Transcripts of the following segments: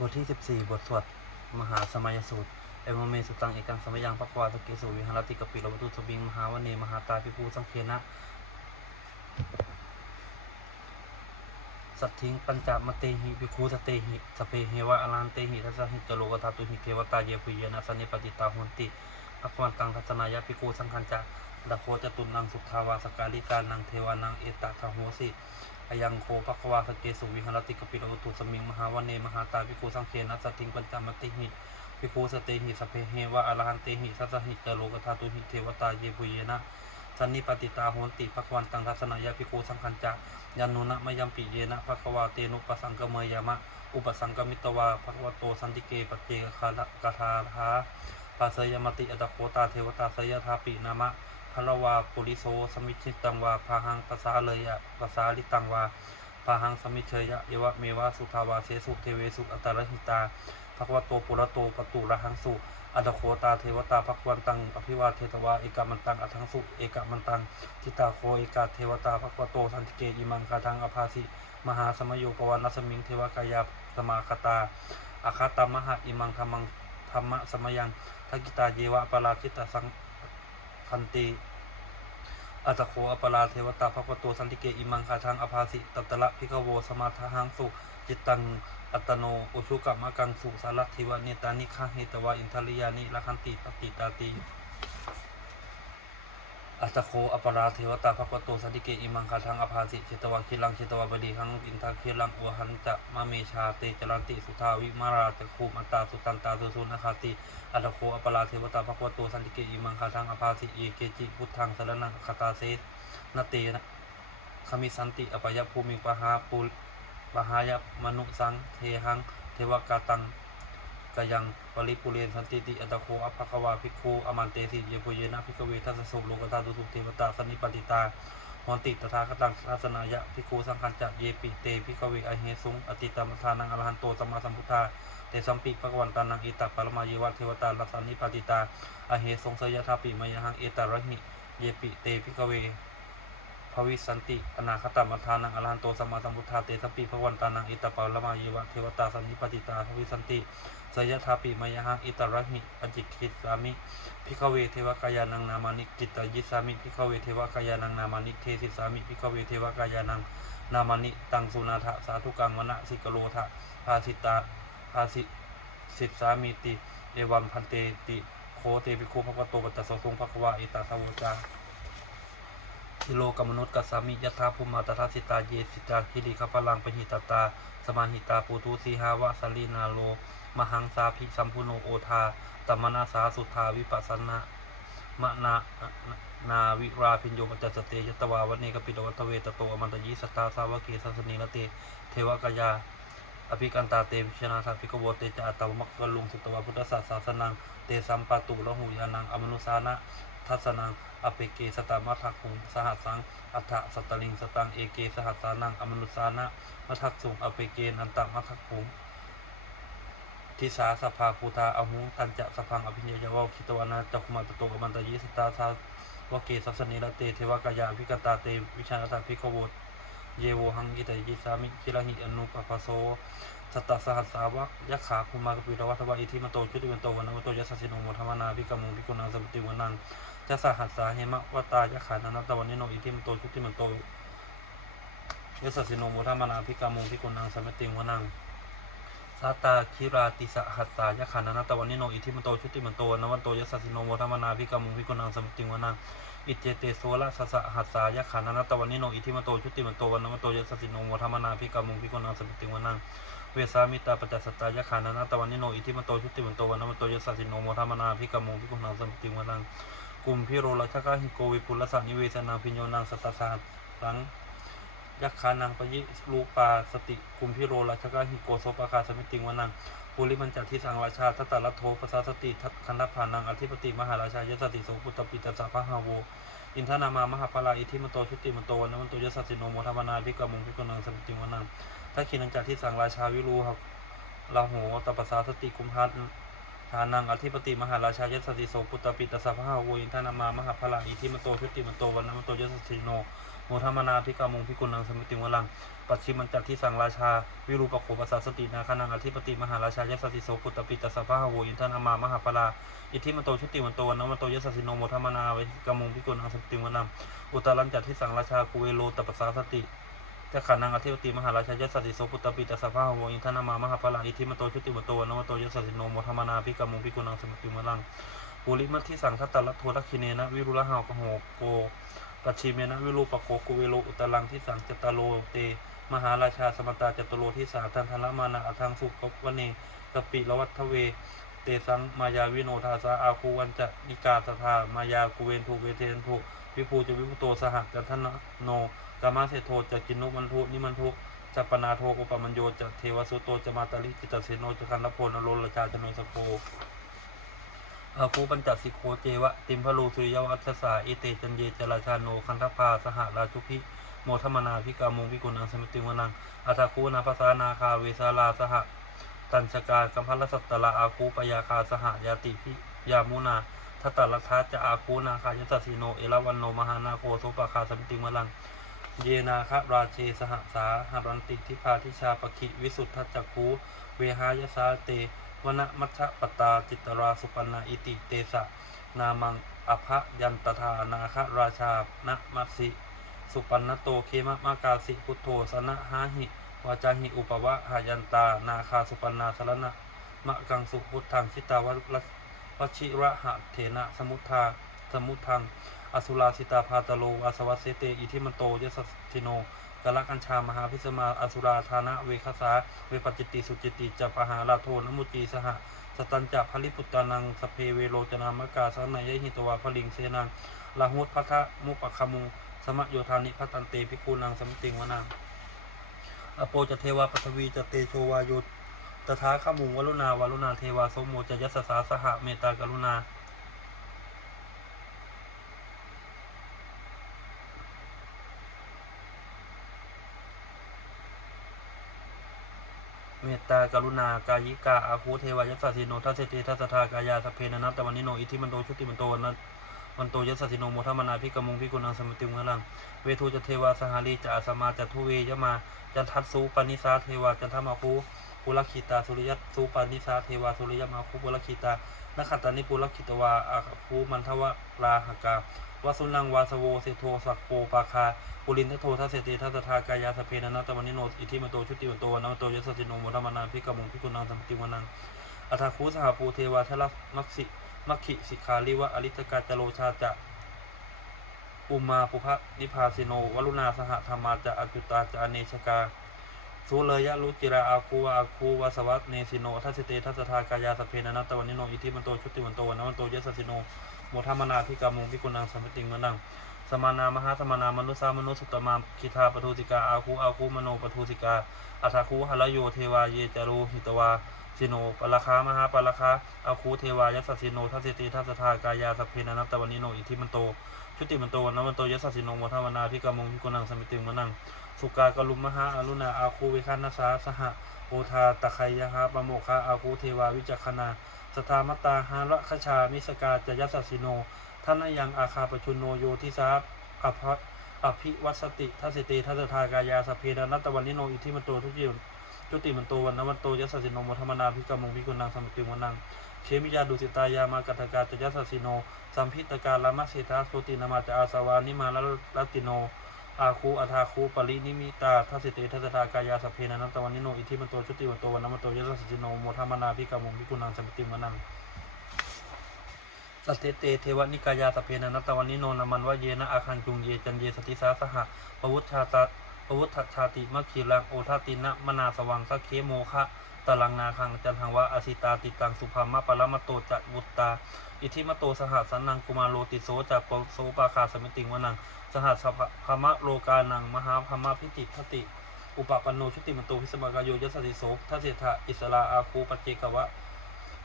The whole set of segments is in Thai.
บทที่ 14 บทสวดมหาสมัยสูตร เอวเมสุตังเอกังสมัยยังปะควาสเกสุวิหารติกปิโลวัตุสบิงมหาวเนมหาตาพิภูสังเคนะ สัตถิงปัญจมเตหิภิกขุสเตหิสเพเหวะอรันเตหิทัสะหิจโลกธาตุหิเทวตาเยปุเยนะสันิปติตาหุนติภควันตังทัศนายะภิกขุสังคัญจะดะโคจตุนังสุทธาวาสกาลิกานังเทวานังเอตตะโหสิ อยังโคภควาสเกสุวิหารติกปิโลตุสมิงมหาวเนมหาตาภิกขุสังเคนะสัตถิงปัญจมเตหิภิกขุสเตหิสเพเหวะอรหันเตหิทัสหิจโลกธาตุหิเทวตาเยปุเยนะสันนิปติตาโหนติภควันตังทัศนายะภิกขุสังคัญจะยันนุนะมยัมปิเยนะภควาเตนุปสังกเมยามะ อุปสังกมิตวาภควโตสันติเกปเจกคาระกทาทาปาเสยมติอัตโคตาเทวตาสยทาปินามะ พระวาปุริโสสมิชิตังวาพาหังปสาเลยะปสาลิตังวาพาหังสมิเชยะเยวะเมวะสุทาวาเสสุเทเวสุอัตตรหิตาภควโตปุระโตปตุระหังสุอัตโคตาเทวตาภักวันตังอภิวาเทตวาเอกามันตังอัทังสุเอกามันตังทิตาโคเอกาเทวตาภักวโตสันติเกอิมังคาทังอภาสิมหาสมโยปวันนัสมิงเทวกายาสมาคตาอาคาตามหะอิมังธรรมังธรรมะสมยังทักิตาเยวะปราคิตาสัง คันติอัตโคอปราเทวตาภควตัวสันติเกอิมังคาทังอภาสิตัตตะละพิกโวสมาทาหังสุจิตตังอัตโนอุชุกะมะกังสุสารัตถิวะเนตานิฆาเหตวะอินทริยานิละคันติปฏิตาติ อัตโคอปราเทวตาภควโตสันติเกอิมังคาทังอภาสิเชตวะคิลังเชตวะบดีหังอินทาคิลังอวหันจะมะเมชาเตจรันติสุทาวิมาราตะคูมัตตาสุตันตาสุสุนคาติอัตโคอปราเทวตาภควโตสันติเกอิมังคาทังอภาสิเยเกจิพุทธังสรนังคตาเสนเตนะขมิสันติอปยภูมิปหาปุปหายมนุสังเทหังเทวกาตัง กยังปริปุเรนสันติติอัตโคอัปภควาภิกขุอมันเตสิเยปุเยนะภิกเวทัสสะโสโลกตาตุสุเทวตาสนิปติตาหอนติตถาคตังทัสนายะภิกขุสังคัญจะเยปิเตภิกเวอเหสุงอติตามทานังอรหันโตสัมมาสัมพุทธาเตสัมปิภควันตานังเอตัปปรมาเยวะเทวตาลัสสนิปติตาอเหสงสยทาปิมยหังเอตาระหิเยปิเตภิกเว ภวิสันติ อนาคตมัทานังอรหันโตสัมมาสัมพุทธาเตสปีพระวันตานังอิตาปาลมาเยวะเทวตาสันนิปติตาภวิสันติสยทาปิมยหังอิตาระหิอจิกิสามิพิกเวเทวกายานังนามานิกิตตยิสามิพิกเวเทวกายานังนามานิเทสิสามิพิกเวเทวกายานังนามานิตังสุนาทะสาธุกังวนะสิกโลทะภาสิตาภาสิสิสามิติ เอวัมพันเตติโคเตปิโคภควโตปัตตะโสทรงภควาอิตาสาวจา ทิโลกมนุษย์กัสสามิยถาภูมาตถาสิตาเยสิตาคิริขพลังปหิตตา สมาหิตาปูตุสีหาวะสลีนาโล มหังสาภิสัมพุโนโอทาตมนาสาสุทาวิปัสสนะมะนานาวิราพิญโยมจจสเตยตวาวันเนกปิโดวัตเวตโตอมันตยิสตตาสาวกเกสัสนีละเต เทวกายา อภิกันตาเตวิชนาทาภิกโวเตจะอัตตวมักกลุงสุตวะพุทธศาสสนัง เตสัมปะตุละหูยานังอมนุสานะ ทัศนังอเปเกสตามัทักขุงสหัสสัง อัฏฐสัตลิงสตังเอเกสหัสสานังอมนุสานะมัทักสุงอเปเกนันตมัทักขุงทิสาสภาภูทาอหุงตันจะสพังอภิญญาวาคิตวานาจักขุมาตโตอมันตยิสตาสาวเกสัสนิละเตเทวกายาภิกตาเตวิชาตาภิกขโวตเยโวหังกิตยิสามิคิลหิอนุปปโส สตตสหัสสาวะยักขาภูมากปิรวัตวะอิทิมโตชุติวันโตวันนมโตยัสสิโนโมธรรมนาภิกมุภิกขุนาสมติวันังจะสหัสสาเหมะวตายะขานันตวันนิโนอิทิมโตชุติมันโตยสสสิโนโมทามนาภิกมุภิกุนังสมติงวนังสาตาคิราติสหัสสายะขานันตวันนิโนอิทิมโตชุติมันโตนวันโตยสสสิโนโมทามนาภิกมุภิกุนังสมติงวนังอิเจเตโสละสสะหัสสายะขานันตวันนิโนอิทิมโตชุติมันโตวันนวันโตยสสสิโนโมทามนาภิกมุภิกุนังสมติงวนัง เวสามิตาปจัสตายะขานันาตวันนิโนอิทิมโตชุติมันโตวันนมโตยสสสิโนโมทามนาภิกามุภิกุนังสมติงวนังกุมพิโรลชกาหิโกวิปุลสานิเวสนาพิญโยนังสัตตานหลังยักขานังปยิลูปาสติกุมพิโรลชกาหิโกโสปะคาสมิติงวนัง ปุริมันจัทิสังราชาทัตตาลัทโทปสาสติทัตคันธพานังอธิปติมหาราชายสติโสปุตตปิตสาพะฮาโวอินทนามามหาพลาอิทิมโตชุติมโตวันมันโตยสสิโนโมธรรมนาภิกมุงภิกขุนังสมติงวนังทักขินังจัทิสังราชาวิรูหลาโหตปสาสติกุมพัททานังอธิปติมหาราชายสติโสปุตตปิตสสะพะหาโวอินทนามามหาพลาอิทิมโตชุติมโตวันนมโตยสสิโน โมทมนาภิกามงพิกุลังสมิติวลังปัจฉิมันจักที่สังราชา วิรูปโขปัสสสตินาคนังอธิปติมหาราชายสสติโสปุตตปิตสสะพะหะโวอินทนามามหาปลาอิทธิมันโตชุติมันโตวันนมันโตยสสสิโนโมทมนาเวกามงพิกุลังสมิติวลังอุตตรัญจักที่สังราชากุเวโลตปัสสาสติจะขานังอธิปติมหาราชายสสติโสปุตตปิตสสะพะหะโวอินทนามามหาปลาอิทธิมันโตชุติมันโตวันนมันโตยสสสิโนโมทมนาภิกามงพิกุลังสมิติวลังปุริมัทธิสังคตลัทโททัคคิเนนะวิรุละหาวกโหโก ปัจฉิเมนะวิรูปโกกุเวโลอุตลังที่สังจตโลเต มหาราชาสมตาจตโลที่สาทันทลมานะอัทังสุกวเนกปิละวัฏเว เตสังมายาวิโนทาสาอาคูวันจะนิกาสธามายากุเวนทุเวเทนทุวิภูจะวิภูโตสหจันทนโนกามาเสโทจะกินุมันทุนิมันทุจัปนาโทอุปมัญโยจะเทวสุโตจะมาตาลิจิตเสโนจะคันละโพนโลลชาจโนสโพ อาคูปัญจสิโคเจวะ ติมพลูสุริยวัฏสาอิเตจันเยจราชาโน คันทพาสหราชุพิโมทมนาพิกามงพิกุณังสมิติวนังอัตาคูนาภาษานาคาเวสาลาสหตัญชกากัมพัลสัตตละอาคูปยาคาสหยาติพิยามุนาทัตตลัทธาจะอาคูนาคายสัสสิโน เอราวันโนมหานาโคสุปะคาสมิติวนัง เยนาคะราเชสหสาหรันติทิพาทิชาปคิวิสุทธัจคูเวหายสาเตวนมัชปตาจิตตราสุปนาอิติเตสะนามังอภยันตถานาคราชานะมัสิ สุปันนโตเคมะมากาสิพุทโธสนะหาหิวาจาหิอุปวะหายันตา นาคาสุปันนาสรณะมะกังสุพุทธังชิตาวัลวชิระหะเถนะสมุทธาสมุทธัง อสุราสิตาพาตโลวาสวัสเสเตอิทิมันโตยสัสสิโนกาลกัญชามหาพิสมาอสุราธานะเวคสาเวปจิติสุจิติจะปหาลาโทนมุจีสหสตัญจะพลิปุตตานังสเพเวโรจนามกาสันนายหิตวาพลิงเสนังลาหุตพัทะมุปะคมุสมะโยธานิพัตันเตพิคูนังสมติงวนังอโปจะเทวาปัทวีจะเตโชวายุตถาขมุงวรุณาวรุณาเทวาสมโมจะยัสสาสหเมตตากรุณา ตากรุณากายิกาอาคูเทวายัสสสิโนทัสเสติทัสสทากายาสเพนนัตตวันนิโนอิทิมันโตชุติมันโตวันนัวันโตยัสสิโนโมทมนาพิกมุงพิกุณังสมติงลังเวทูจะเทวาสหารีจะอาสมาจะทุเวยมาจันทัสสูปานิสาเทวาจันทมาคูปุรคิตาสุริยัสูปานิสาเทวาสุริยมาคูปุรคิตานขัตตานิปุรคิตวาอาคูมันทวะราหกา วสุนังวาสโวเสโทสักโปปาคาปุรินทโททัสเสติทัสทากายาสเพนนัตวันนิโนอิทิมโตชุติมันโตวันโตยสสิโนโมทมนาพิกมุงพิกุณังสมติงวนังอัฏคูสหภูเทวาทลมักสิมักขิสิกขาลิวะอริตกาจโลชาจะอุมาปุพะนิพาสิโนวรุณาสหธรรมาจะอจุตาจะอเนชกาสุเลยะลุจิราอาคูวะอาคูวาสวัตเนสิโนทัสสิเตทัสทากายาสเพนนัตวันนิโนอิทิมันโตชุติมันโตนนวันโตยสสสิโน โมทมนาพิกามุงพิกุณังสัมปติงวนังสมานามหาสมานามนุสามนุสุตตมาคิทาปทุสิกาอาคูอาคูมโนปทุสิกาอัฏฐคูหลโยเทวาเยจารุหิตวาสิโนปลคามหาปลคาอาคูเทวายัสสิโนทัสสิติทัสสทากายาสพเพนันตวันนิโนอิทิมันโตชุติมันโตวันนวันโตยัสสิโนโมทวนาพิกามุงพิกุณังสัมิติงมนังสุกากลุมมหาอรุณาอาคูวิคันนาสาสหโอทาตะไคยหาปโมคาอาคูเทวาวิจักขณา สทามตตาหาระคชามิสกาจยัสสิโนท่านยังอาคาปชุนโนโยทิสาอภอภิวัสติทัสสิเตทัสทากายาสพเพนัตวันนิโนอิทิมันโตทุจิจุติมันโตวันนวันโตยัสสสิโนโมทมนาพิกามงพิกุณังสมติงวนังเขมิยาดุสิตายามากัตกาจยัสสิโนสัมพิตกาลามัสสิทาสุตินามาจาอาสวานิมาลลติโน อาคูอัทาคูปรินิมิตาทัสสิเตทัสสทากายาสเพนันตวันนิโนอิทิมันโตจุติมันโตวันนวันโตยัสสสิโนโมทมนาพิกามงพิกุณังสมติงวนังสัตเตเตเทวนิกายาสเพนะนัตตวันนิโนนามันวะเยนะอาคันจุงเยจันเยสติสาสหะปวุฒชาตาปวุฒชาติมัคคีรังโอทาตินะมนาสวังสักเคโมคะตลังนาคังจันทังวะอสิตาติตังสุภามะปรมะโตจัวุตตา อิทิมโตสหัสสันนังกุมารโลติโสจัปโสปาคาสมิติงวนัง สหัสสภพมะโลกานัง มหาพมะพิติทติ อุปปันโนชุติมันโตพิสมากายโยยสสติโสทัสเสถะอิสลาอาคูปเจกวะ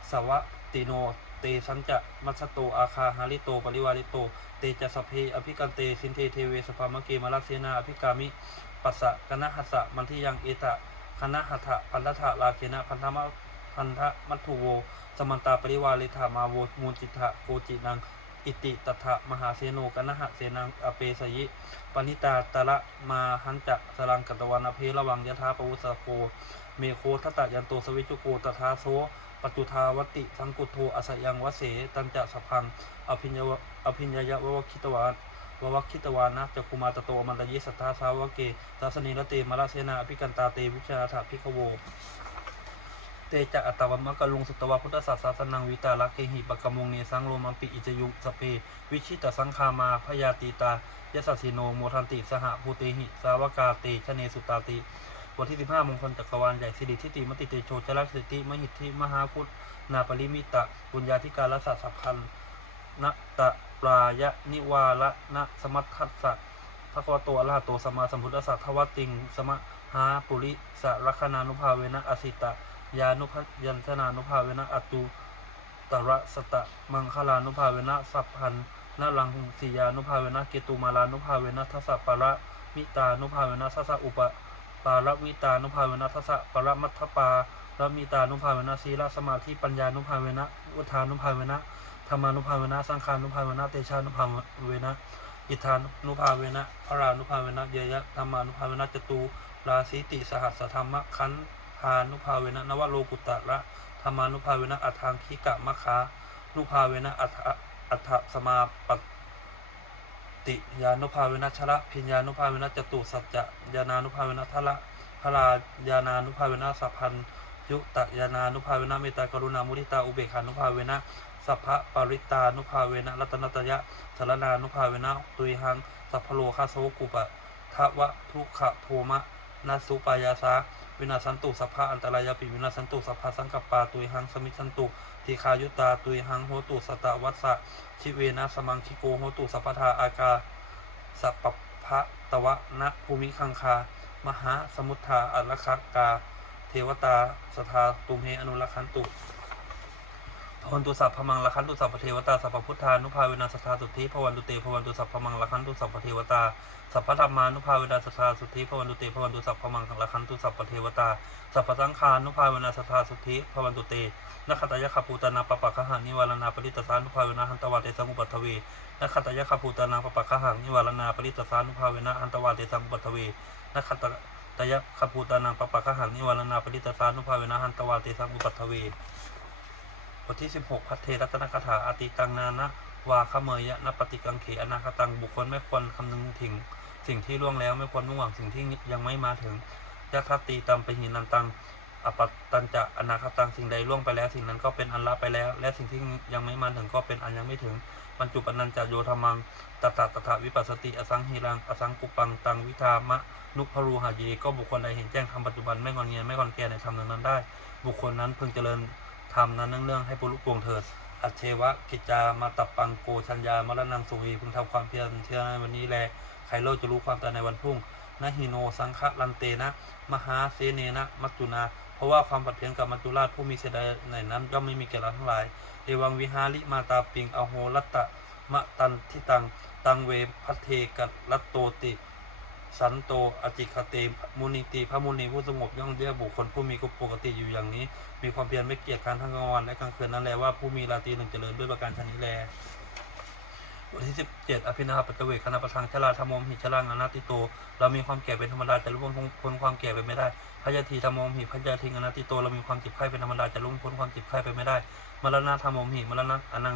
สวะติโนเตสัญจะมัชโตอาคาหาริโตปริวาริโต เตจะสเพอภิกันเตสินเทเทเวสภามเกมาลักเสนาอภิกามิปัสสะกนะหัสสะมันทิยังเอตะคณะหัตถะพันธะลาเคนะพันธมะ พันธะมัตถุโว สมันตาปริวาริธามาโวมูลจิตะโกจินัง อิติตถะมหาเสโนกนะหะเสนังอเปสยิปณิตาตะละมาหันจะสลังกัตวันอเพระวังยะธาปวุสโกเมโคทัตตะยันโตสวิจุโกตถาโซปัจจุทาวติสังกุโทอสยังวเสตันจะสพังอภิญญวอภิญญยววคิตวานววคิตวานะจักคุมาตโตมันตยิสัทธาสาวเกตัสนีรเตมะละเสนาอภิกันตาเตวิชาถาภิกขโว จะอัตตวมะกะลุงสุตวะพุทธศาสนานังวิตาลักเกหิปะกะมงเนสังโลมัมปิอิจยุสเปวิชิตสังคามาพยาตีตายสสสิโนโมทันติสหภูเตหิสาวกาเตชเนสุตาติวันที่ 15 มงคลจักรวาลใหญ่สิริทิติมติเตโชจรักสิทธิมหิทธิมหาพุทธนาปริมิตะบุญญาธิการสัสพันนตะปรายะนิวาละนะสมัทธัสสะภควโตอระหะโตสมาสัมพุทธัสสะทวติง สมะหาปุริสะรัคนานุภาเวนะอสิตะ ยานุพยัญชนานุภาเวนะอตุตระสตะมังคลานุภาเวนะสัพพันนาลังสียานุภาเวนะเกตุมาลานุภาเวนะทัสสะปะระมิตานุภาเวนะทัสสะอุปปาระวิตานุภาเวนะทัสสะปะระมัทธปาระมิตานุภาเวนะศีลสมาธิปัญญานุภาเวนะอุทานุภาเวนะธรรมานุภาเวนะสังขานุภาเวนะเตชานุภาเวนะอิทานุภาเวนะพรานุภาเวนะเยยะธรรมานุภาเวนะจตุราสีติสหัสธรรมะคัน ธานุภาเวนะนวโลกุตตระธรรมานุภาเวนะอัฏฐังคิกะมะคานุภาเวนะอัฏฐะอัฏสมาปติยานุภาเวนะชละพิญญานุภาเวนะจตุสัจจะยานานุภาเวนะทละพลายานานุภาเวนะสัพพันยุตยานานุภาเวนะเมตตากรุณามุทิตาอุเบกขานุภาเวนะสัพพะปริตานุภาเวนะรัตนตยะสารนานุภาเวนะตุยหังสัพพโลคาโสกุปะทวะทุกขะโทมะ นาสุปายาสาวินาสันตุสัพพะอันตรายปิวินาสันตุสัพพะสังกปาตุยหังสมิสันตุทีคายุตาตุยหังโหตุสตะวัสสะชิเวนะสมังคิโกโหตุสัพพทาอากาสัพพะตวะนะภูมิคังคา มหาสมุทธาอัลคกกา เทวตาสทาตุมเฮอนุลักขันตุ พวันตุสัพพมังละคันตุสัพพเทวตาสัพพพุทธานุภาเวนัสทธาสุทธิพวันตุเตพวันตุสัพพมังละคันตุสัพพเทวตาสัพพธรรมานุภาเวนัสทธาสุทธิพวันตุเตพวันตุสัพพมังละคันตุสัพพเทวตาสัพพสังฆานุภาเวนัสทธาสุทธิพวันตุเตนคตายคภูตนาปปะคะหังนิวารณาปริตสานุภาเวนะหันตวาเตสังุปัตถเวนคตายคภูตนาปปะคะหังนิวารณาปริตสานุภาเวนะหันตวาเตสังุปัตถเวนคตายคภูตนาปปะคะหังนิวารณาปริตสานุภาเวนะหันตวาเตสังุปัตเว บทที่ 16 พัทเทรัตนคถาอติตังนานะวาขเมยะนปฏิกังเขอนาคตังบุคคลไม่ควรคำนึงถึง สิ่งที่ล่วงแล้วไม่ควรมุ่งหวังสิ่งที่ยังไม่มาถึงยัตตีตัมปหินันตังอปตันจะอนาคตังสิ่งใดล่วงไปแล้วสิ่งนั้นก็เป็นอันละไปแล้ว และสิ่งที่ยังไม่มาถึงก็เป็นอันยังไม่ถึงบรรจุปนันจะโยธรรมังตถาตถาวิปัสสติอสังหิรังอสังกุปังตังวิธามะนุพรูหาเยก็บุคคลใดเห็นแจ้งทำปัจจุบันไม่งอนเงียนไม่งอนแก่ในธรรมนั้นได้ บุคคลนั้นพึงเจริญ ธรรมนั้นเรื่องให้ปุรุปวงเถิด อัจเชวะกิจจามาตับปังโกชัญญามรณังสุวีพึงทำความเพียรเที่ยในวันนี้แลใครโลจะรู้ความตายในวันพรุ่งนะหิโนสังฆลันเตนะ มหาเสเนนะ มัจจุนา เพราะว่าความปัดเพียงกับมัจจุราชผู้มีเสดายในนั้นย่อมไม่มีแก่เราทั้งหลาย เอวังวิหาริมาตาปิงอโหรัตตะมะตันทิตัง ตังเวพัทเทกัตรัตโตติ สันโตอจิคเตมุนิติพระมุนีผู้สงบย่องเรียกบุคคลผู้มีกุปกติอยู่อย่างนี้ มีความเพียรไม่เกียจคร้านทั้งกลางวันและกลางคืนนั้นแลว่าผู้มีราตรีหนึ่งเจริญด้วยประการชนิแลบทที่สิบเจ็ดอภินาปัจเจเวคคณะประทังชลาธรรมมหิชลังอนาติโต เรามีความแก่เป็นธรรมดาจะล่วงพ้นความแก่ไปไม่ได้พยาธีธรรมมหิพยาธิงอนาติโตเรามีความเจ็บไข้เป็นธรรมดาจะล่วงพ้นความเจ็บไข้ไปไม่ได้มรณะธรรมมหิมรณะอนัง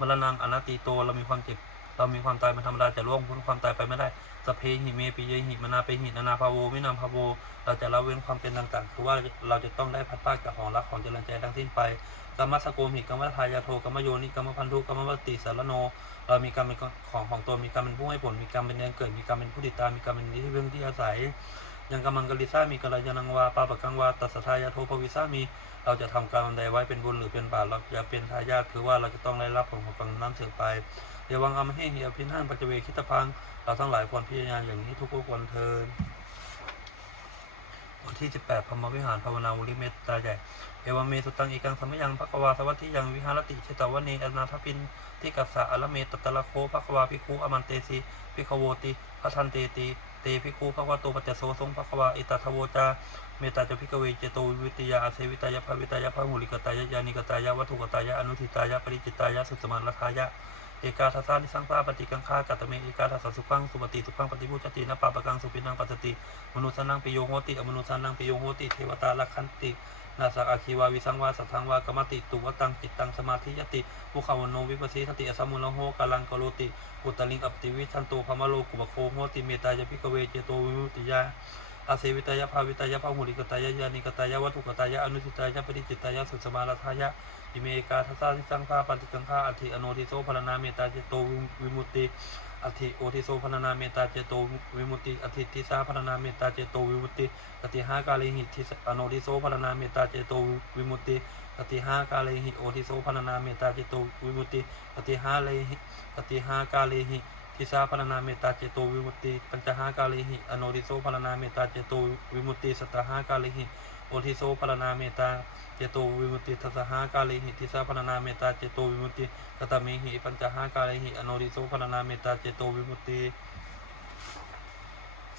มรณังอนาติโตเรามีความเจ็บ เรามีความตายเป็นธรรมดาจะล่วงพ้นความตายไปไม่ได้สเพหิเมปิเยหิมนาเปหินานาภาโววินาภาโว เราจะละเว้นความเป็นต่างๆ คือว่าเราจะต้องได้พัดพากจากของรักของเจริญใจทั้งสิ้นไปกรรมสโกมหิกรรมทายาโทกรรมโยนิกรรมพันธุกรรมวติสารโน เรามีกรรมเป็นของของตนมีกรรมเป็นผู้ให้ผลมีกรรมเป็นเดือนเกิดมีกรรมเป็นผู้ติดตามมีกรรมเป็นที่พึ่งที่อาศัยยังกำมังกลิซ่ามีกัลยาณังวาปาปะกังวาตัสสะทายาโทภวิซ่ามีเราจะทำกรรมใดไว้เป็นบุญหรือเป็นบาปเราจะเป็นทายาทคือว่าเราจะต้องได้รับผลของกรรมนั้นเสือไป เดี๋ยววังอามให้เหียพินหันปัจเจเวคิตพัง เราทั้งหลายควรพิจารณาอย่างนี้ทุกๆวันเทินบทที่ 18พมวิหารภาวนาวุริเมตตาใหญ่เอวเมสุตังอีกังสมัยยังภควาสวัสดิยังวิหารติเชตวเนอนาทพินทิกัสสะอลเมตตตะละโคภควาภิกขุอมันเตสีภิกขโวติพัทันเตติเตภิกขุภควาโตปัจจโสทรงภควาอิตาทโวจาเมตตาจะภิกเวเจโตวิวิยาอาเสวิตายะภวิตายะพหุลิกตายะยานิกตายะวัตถุกตายะอนุทิตายะปริจิตายะสุสมานลทายะ เอกาทัสสานิสังสาปฏิกังคากัตตเมเอกาทัสสะสุขังสุปฏิสุขังปฏิบูชตินะปาปะกังสุปินังปัสสติมนุสสนังปิโยโหติอมนุสสนังปิโยโหติเทวตาลักขันตินาสักอาคีวาวิสังวาสัทธังวากรรมติตุวตังจิตตังสมาธิยติภูขาวโนวิปัสสิทติอสมุลโหกาลังกโลติอุตตลิงอัปติวิชันโตพมโลกุบโคโหติเมตายพิกเวเจโตวิมุติยาอาเสวิตายะภาวิตายะภาหุลิกตายะยานิกตายะวัตถุกตายะอนุสิตายะปริจิตตายะสุสมาลทายะ อิเมกาทัสสาทิสังฆาปฏิกังฆาอธิอโนทิโสพลนาเมตาเจโตวิมุตติอธิโอทิโสพลนาเมตาเจโตวิมุตติอธิทิสาพลนาเมตาเจโตวิมุตติกติหากาเลหิทิอโนทิโสพลนาเมตาเจโตวิมุตติกติหากาเลหิโอทิโสพลนาเมตาเจโตวิมุตติกติหาเลหิกติหากาเลหิทิสาพลนาเมตตาเจโตวิมุตติปัญจหากาลิหิอโนริโสพลนาเมตตาเจโตวิมุตติสัตตหากาลิหิ โอทิโสพลนาเมตตาเจโตวิมุตติทัสหากาลิหิทิสาพลนาเมตตาเจโตวิมุตติกตเมหิปัญจหากาลิหิอโนริโสพลนาเมตตาเจโตวิมุตติ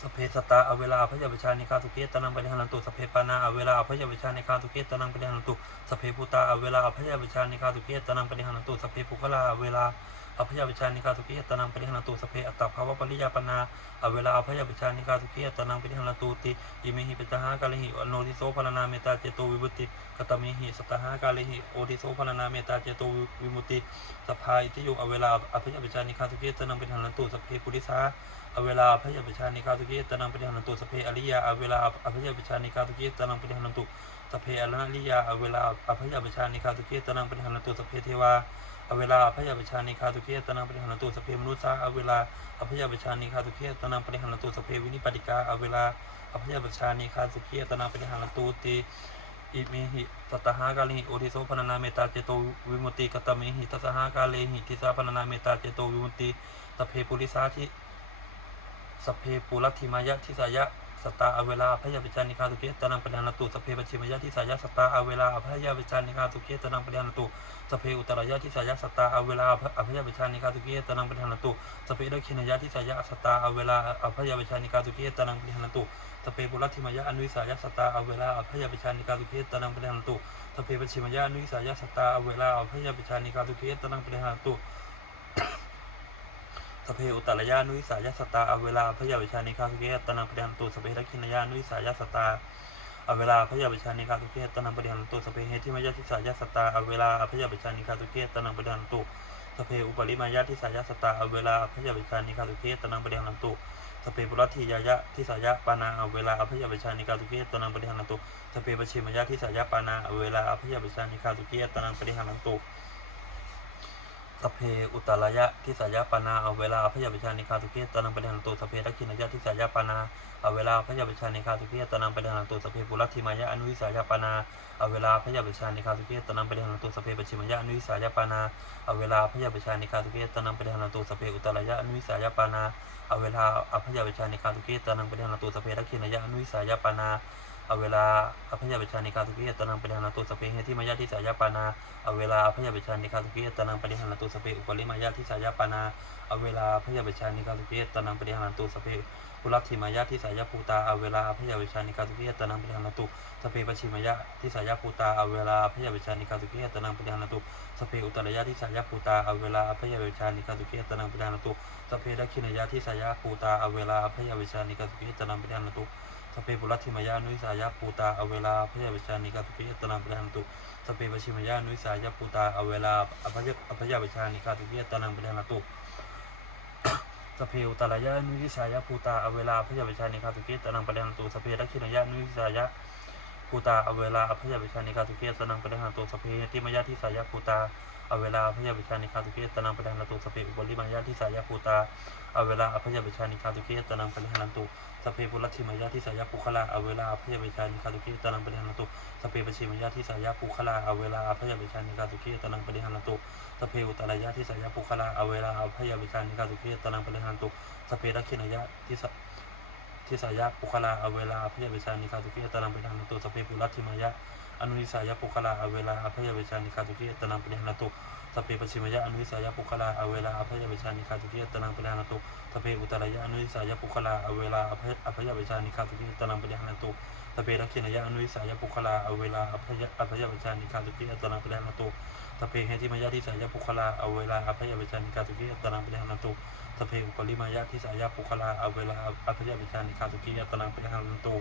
สเพสตาอเวลาพยาปชานิคาตุเกตนังปริหันตุสเพปานาอเวลาพยาปชานิคาตุเกตนังปริหันตุสเพพุตาอเวลาพยาปชานิคาตุเกตนังปริหันตุสเพปุคลาอเวลา อภยวิชานิกาตุกิยตนังปริหาตุสเพอัตตภาวะปริยาปนาอเวลาอภยวิชานิกาตุกิยตนังปริหาตุติอิเมหิปัจจหากาลิหิอโนทิโสพลนาเมตาเจโตวิบุติกตเมหิสตหากาลิหิโอทิโสพลนาเมตาเจโตวิมุติสภาอิติโยอเวลาอภยวิชานิกาตุกิยตนังปริหาตุสเพปุริสาอเวลาอภยวิชานิกาตุกิยตนังปริหาตุสเพอริยาอเวลาอภยวิชานิกาตุกิยตนังปริหาตุสเพอรณลิยาอเวลาอภยวิชานิกาตุกิยตนังปริหาตุสเพเทวา อเวลาอภยปชานิคาตุเกตนังปริหารตุสเพมนุษย์สาอเวลาอภยปชานิคาตุเกตนังปริหารตุสเพวินิปติกาอเวลาอภยปชานิคาตุเกตนังปริหารตุติอิเมหิตัตหากาลิโอทิโสพนนาเมตตาเจโตวิมุตติกตเมหิตัตหากาเลหิทิสาพนนาเมตตาเจโตวิมุตติสเพปุริสาทิสเพปุรัติมายะทิสายะ สตตาอเวลาอภยปชานิคาตุเกตนังปริหารตุสเพปชิมยะทิสายะสตตาอเวลาอภยปชานิคาตุเกตนังปริหารตุสเพอุตรายะทิสายะสตตาอเวลาอภยวิชานิกาตุเกตนังปริหานตุสเพดขินายะทิสายะสตตาอเวลาอภยวิชานิกาตุเกตนังปริหานตุสเพปุรัติมายะอนุวิสายะสตตาอเวลาอภยวิชานิกาตุเกตนังปริหานตุสเพปชิมายะอนุวิสายะสตตาอเวลาอภยวิชานิกาตุเกตนังปริหานตุ สเพอุตรยะอนุวิสายสตาอเวลาอภยวิชานิกาตุเกตนังปริหนันตุสพเพดขินยะอนุวิสายสตาอเวลาพยาบิชานิคาตุเกตนังปริหันตุสเพเหติมายาทิสายาสตาอเวลาพยาบิชานิคาตุเกตนังปริหันตุสเพอุปริมายาทิสายาสตาอเวลาพยาบิชานิคาตุเกตนังปริหันตุสเพปุรัติยายะทิสายาปานาอเวลาพยาบิชานิคาตุเกตนังปริหันตุสเพปชิมายาทิสายาปานาอเวลาพยาบิชานิคาตุเกตนังปริหันตุ สเพอุตรายะทิสายาปานาเอาเวลาพยาบิชานิคาตุเกตตนังปริหันตุสเพทักขินายะทิสายาปานาเอาเวลาพยาบิชานิคาตุเกตตนังปริหันตุสเพปุรัติมายะอนุวิสายาปานาเอาเวลาพยาบิชานิคาตุเกตตนังปริหันตุสเพปชิมายะอนุวิสายาปานาเอาเวลาพยาบิชานิคาตุเกตตนังปริหันตุสเพอุตรายะอนุวิสายาปานาเอาเวลาอภยาบิชานิคาตุเกตตนังปริหันตุสเพทักขินายะอนุวิสายาปานา อาเวลาอภยาบิชานิคาตุเกตนังปริหันตุสเพเหติมายะทิสายาปานาเอาเวลาพยาบิชานิคาตุเกตนังปริหารันตุสเปอุปริมายาทิสายาปานาเอาเวลาพยาบิชานิคาตุเกตนังปริหารันตุสเปปุรัตถิมายาทิสายาภูตาเอาเวลาพยาบิชานิคาตุเกตนังปริหารันตุสเปปชิมายาทิสายาภูตาเอาเวลาพยาบิชานิคาตุเกตนังปริหารันตุสเปอุตรายาทิสายาภูตาเอาเวลาพยาบิชานิคาตุเกตนังปริหารันตุสเปดักขินายาทิสายาภูตาอเวลาพยาบิชานิคาตุเกตนังปริหานตุ เปปุรัติมายานุสายาภูตาอเวลาพยาบิชานิคาตุเกตนังปรยันตุสเปปชิมยานุสายาปูตาอเวลาอภยอภยาปิชานิคาตุเกียตนังปริหาตุสเพอุตรายะนุสายาปูตาอเวลาพยาปิชานิคาตุเกียตนังปริหาตุสเพรักขินยานุสายาปูตาอเวลาอภยาปิชานิคาตุเกียตนังปริหาตุสเพติมยาทิสายาปูตา อเวลาพยาปิชานิคาตุเกตนังปริหาตุสเพอุปริมายาทิสายปูตาอเวลาอภยาปิชานิคาตุเกตนังปริหาตุสเพปุรัติมายาทิสายปุคลาอเวลาพยาปิชานิคาตุเกตนังปริหาตุสเปปชิมายะที่สายาปุคลาอเวลาอภยาบิชานิกาตุเกตนังปริหันตุสเปอุตรายะที่สายาปุคลาอเวลาอภยาบิชานิกาตุเกตนังปริหันตุสเปรักขินายะที่สที่สายาปุคลาอเวลาอภยาบิชานิกาตุเกตนังปริหันตุสเปปุรัติมายะ อนุนิสายปุคลาอเวลาอภยเวชานิคาตุกิยตนังปริหานาตุสเพปชิมยะอนุนิสายปุคลาอเวลาอภยเวชานิคาตุกิยตนังปริหานาตุสเพอุตรายะอนุนิสายปุคลาอเวลาอภยอภยเวชานิคาตุกิยตนังปริหานาตุสเพรักขินยะอนุนิสายปุคลาอเวลาอภยอภยเวชานิคาตุกิยตนังปริหานาตุสเพเหติมยะทิสายปุคลาอเวลาอภยเวชานิคาตุกิยตนังปริหานาตุสเพอุปริมายะทิสายปุคลาอเวลาอภยเวชานิคาตุกิยตนังปริหานตุ